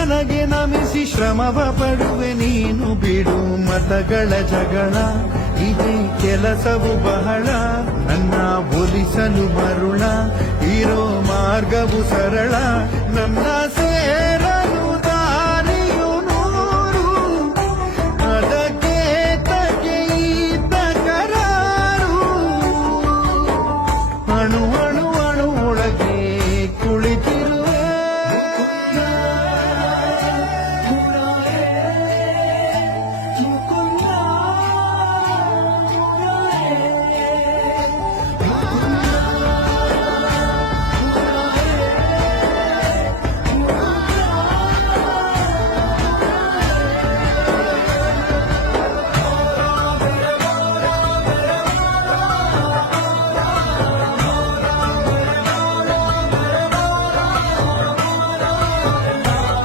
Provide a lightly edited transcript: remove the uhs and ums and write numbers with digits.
ನನಗೆ ನಮಿಸಿ ಶ್ರಮವ ಪಡುವೆ ನೀನು ಬಿಡು ಮತಗಳ ಜಗಳ ಇದೇ ಕೆಲಸವು ಬಹಳ ನನ್ನ ಒಲಿಸಲು ಮರುಳ ಇರೋ ಮಾರ್ಗವು ಸರಳ ನನ್ನ